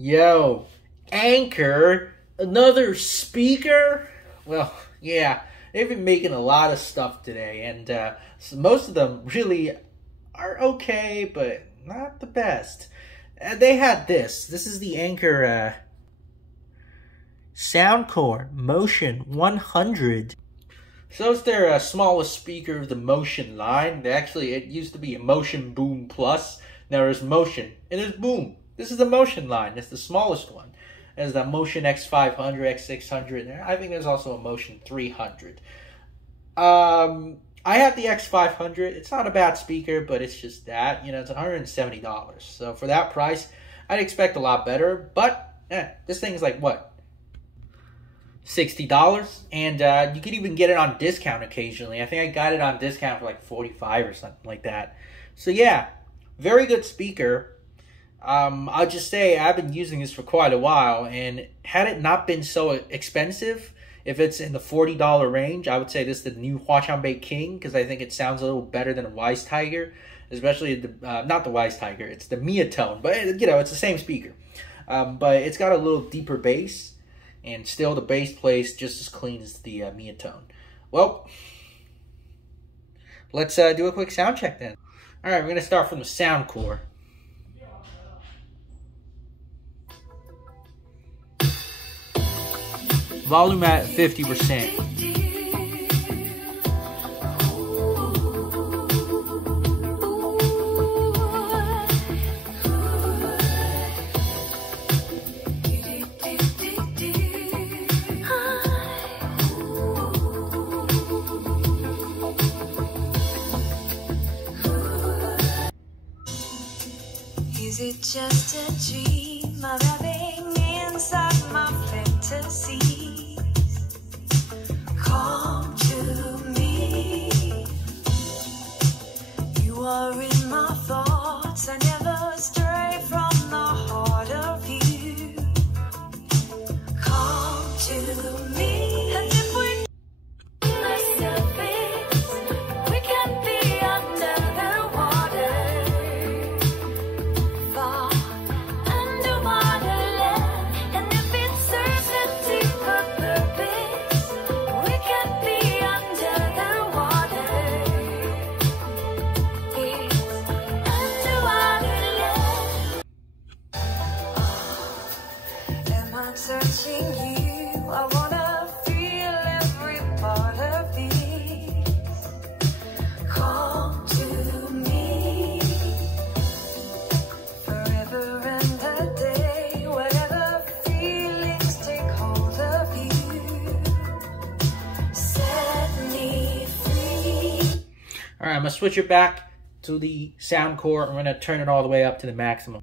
Yo, Anker, another speaker? Well, yeah, they've been making a lot of stuff today, and so most of them really are okay, but not the best. They had this. This is the Anker Soundcore Motion 100. So it's their smallest speaker of the Motion line. It used to be a Motion Boom Plus. Now there's Motion, and there's Boom. This is the Motion line. It's the smallest one. There's the Motion X500, X600. I think there's also a Motion 300. I have the X500. It's not a bad speaker, but it's just that. You know, it's $170. So for that price, I'd expect a lot better. But this thing is like, what? $60, and you can even get it on discount occasionally. I think I got it on discount for like $45 or something like that. So yeah, very good speaker. I'll just say I've been using this for quite a while, and had it not been so expensive, if it's in the $40 range, I would say this is the new Huaqiangbei King, because I think it sounds a little better than a Wise Tiger, especially the not the Wise Tiger, it's the Miatone, but you know, it's the same speaker. But it's got a little deeper bass, and still the bass plays just as clean as the Miatone. Well, let's do a quick sound check then. All right, we're gonna start from the sound core. Volume at 50%. Is it just a dream I'm having inside my fantasies? Come to me. You are in my thoughts. I never stray from the heart of you. Come to me. As if we we can be under the water. Searching you, I wanna feel every part of this. Come to me. Forever and a day, whatever feelings take hold of you. Set me free. Alright, I'm gonna switch it back to the sound core. I'm gonna turn it all the way up to the maximum.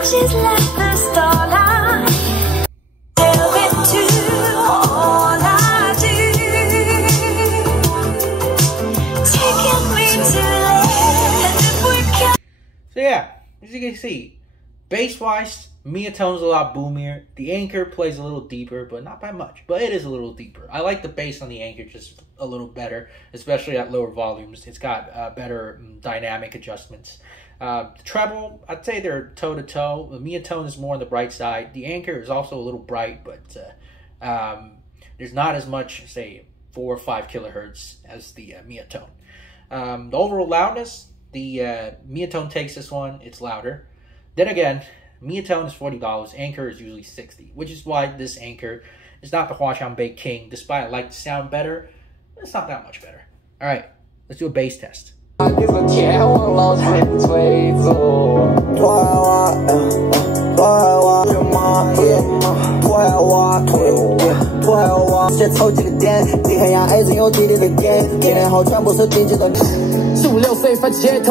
She's like the starlight. Tell it to all I do. Taking me to land if we can. So yeah, as you can see, bass-wise, Miatone's a lot boomier. The Anker plays a little deeper, but not by much. But it is a little deeper. I like the bass on the Anker just a little better, especially at lower volumes. It's got better dynamic adjustments. The treble, I'd say they're toe-to-toe. The Miatone is more on the bright side. The Anker is also a little bright, but there's not as much, say, 4 or 5 kilohertz as the Miatone. The overall loudness, the Miatone takes this one. It's louder. Then again, Miatone is $40. Anker is usually $60, which is why this Anker is not the Huaqiangbei King. Despite I like to sound better, it's not that much better. All right, let's do a bass test.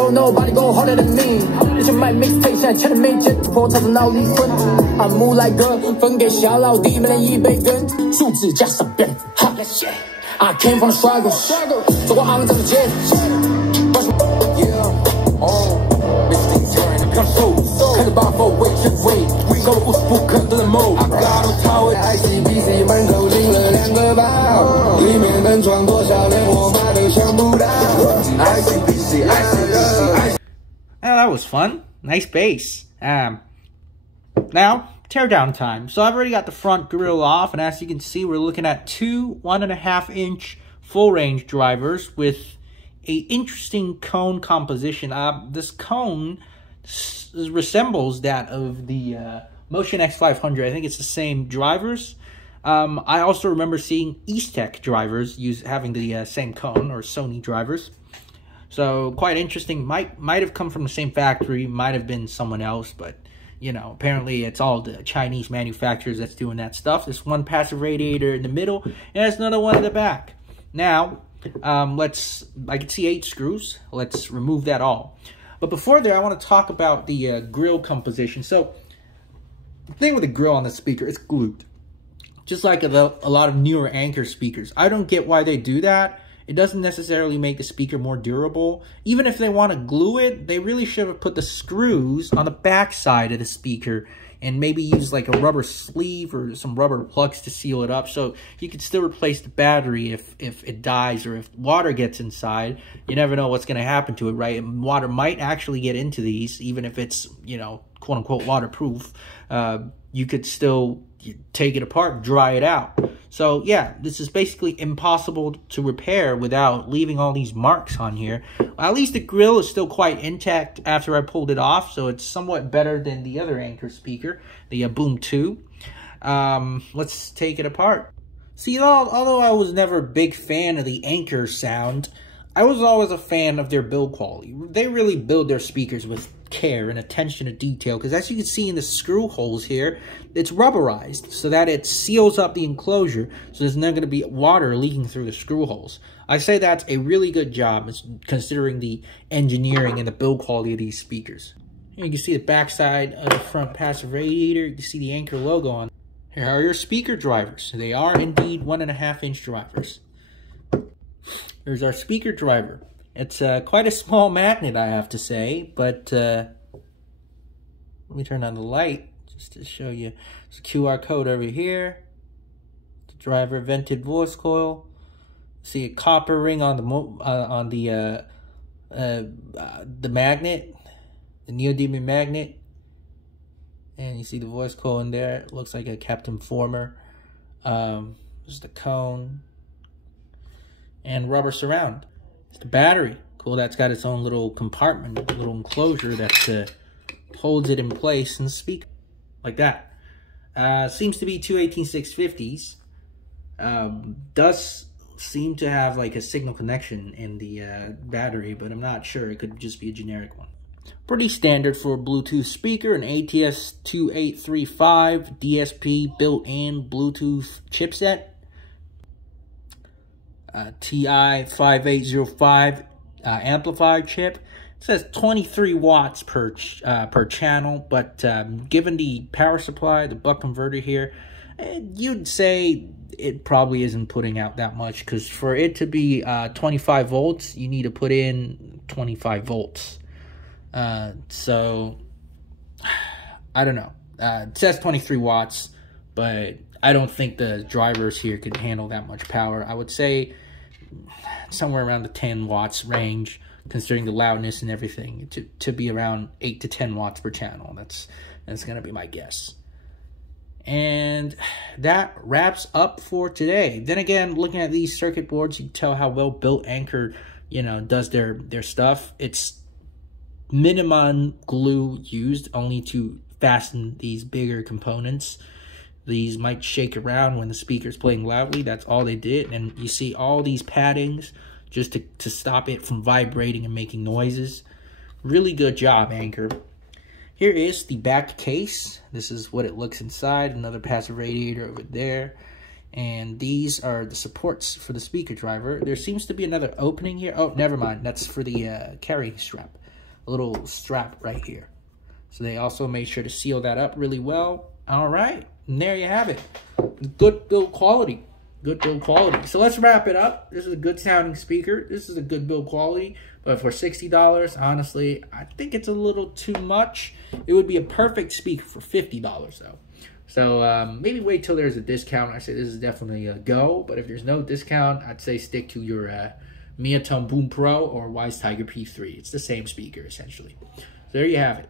Nobody go harder than me. It's my mixtape， 现在全都没见破，超着脑离婚。按木来个，分给小老弟们一杯羹，数字加上变，哈。I came from the struggle， 走过肮脏的街。看着把否为真伪，高了无时不可的梦。I got no tower，ICBC 门口领了2个包，里面的能闯多少人，我妈都想不到。ICBC。Oh, that was fun. Nice bass. Now, teardown time. So I've already got the front grille off, and as you can see, we're looking at two 1.5-inch full-range drivers with a interesting cone composition. This cone resembles that of the Motion X500. I think it's the same drivers. I also remember seeing Easttech drivers having the same cone, or Sony drivers. So quite interesting. Might have come from the same factory, might have been someone else, but you know, apparently it's all the Chinese manufacturers that's doing that stuff. There's one passive radiator in the middle, and there's another one in the back. Now, I can see 8 screws. Let's remove that all. But before there, I want to talk about the grill composition. So, the thing with the grill on the speaker, it's glued. Just like a lot of newer Anker speakers. I don't get why they do that. It doesn't necessarily make the speaker more durable. Even if they want to glue it, they really should have put the screws on the back side of the speaker and maybe use like a rubber sleeve or some rubber plugs to seal it up, so you could still replace the battery if it dies, or if water gets inside. You never know what's going to happen to it, right? And water might actually get into these, even if it's, you know, quote unquote waterproof. You could still take it apart, dry it out. So yeah, this is basically impossible to repair without leaving all these marks on here. At least the grill is still quite intact after I pulled it off, so it's somewhat better than the other Anker speaker, the Boom 2. Let's take it apart. See, although I was never a big fan of the Anker sound, I was always a fan of their build quality. They really build their speakers with care and attention to detail, because as you can see in the screw holes here, it's rubberized so that it seals up the enclosure, so there's not going to be water leaking through the screw holes. I say that's a really good job considering the engineering and the build quality of these speakers. Here you can see the backside of the front passive radiator. You can see the Anker logo on. Here are your speaker drivers. They are indeed 1.5-inch drivers. Here's our speaker driver. It's quite a small magnet, I have to say, but let me turn on the light just to show you. There's a QR code over here. The driver vented voice coil. See a copper ring on the magnet, the neodymium magnet, and you see the voice coil in there. It looks like a Captain Former. There's the cone and rubber surround. It's the battery. Cool, that's got its own little compartment, little enclosure that holds it in place in the speaker. Like that. Seems to be two 18650s. Does seem to have like a signal connection in the battery, but I'm not sure. It could just be a generic one. Pretty standard for a Bluetooth speaker, an ATS2835 DSP built-in Bluetooth chipset. TI5805 amplifier chip. It says 23 watts per channel, but given the power supply, the buck converter here, you'd say it probably isn't putting out that much, because for it to be 25 volts, you need to put in 25 volts. So, I don't know. It says 23 watts, but I don't think the drivers here could handle that much power. I would say somewhere around the 10 watts range, considering the loudness and everything, to be around 8 to 10 watts per channel. That's going to be my guess. And that wraps up for today. Then again, looking at these circuit boards, you can tell how well built Anker, you know, does their stuff. It's minimum glue used only to fasten these bigger components. These might shake around when the speaker's playing loudly. That's all they did. And you see all these paddings just to stop it from vibrating and making noises. Really good job, Anker. Here is the back case. This is what it looks inside. Another passive radiator over there. And these are the supports for the speaker driver. There seems to be another opening here. Oh, never mind. That's for the carrying strap. A little strap right here. So they also made sure to seal that up really well. All right. And there you have it. Good build quality. Good build quality. So let's wrap it up. This is a good sounding speaker. This is a good build quality. But for $60, honestly, I think it's a little too much. It would be a perfect speaker for $50 though. So maybe wait till there's a discount. I say this is definitely a go, but if there's no discount, I'd say stick to your Miatone Boompro or Wise Tiger P3. It's the same speaker, essentially. So there you have it.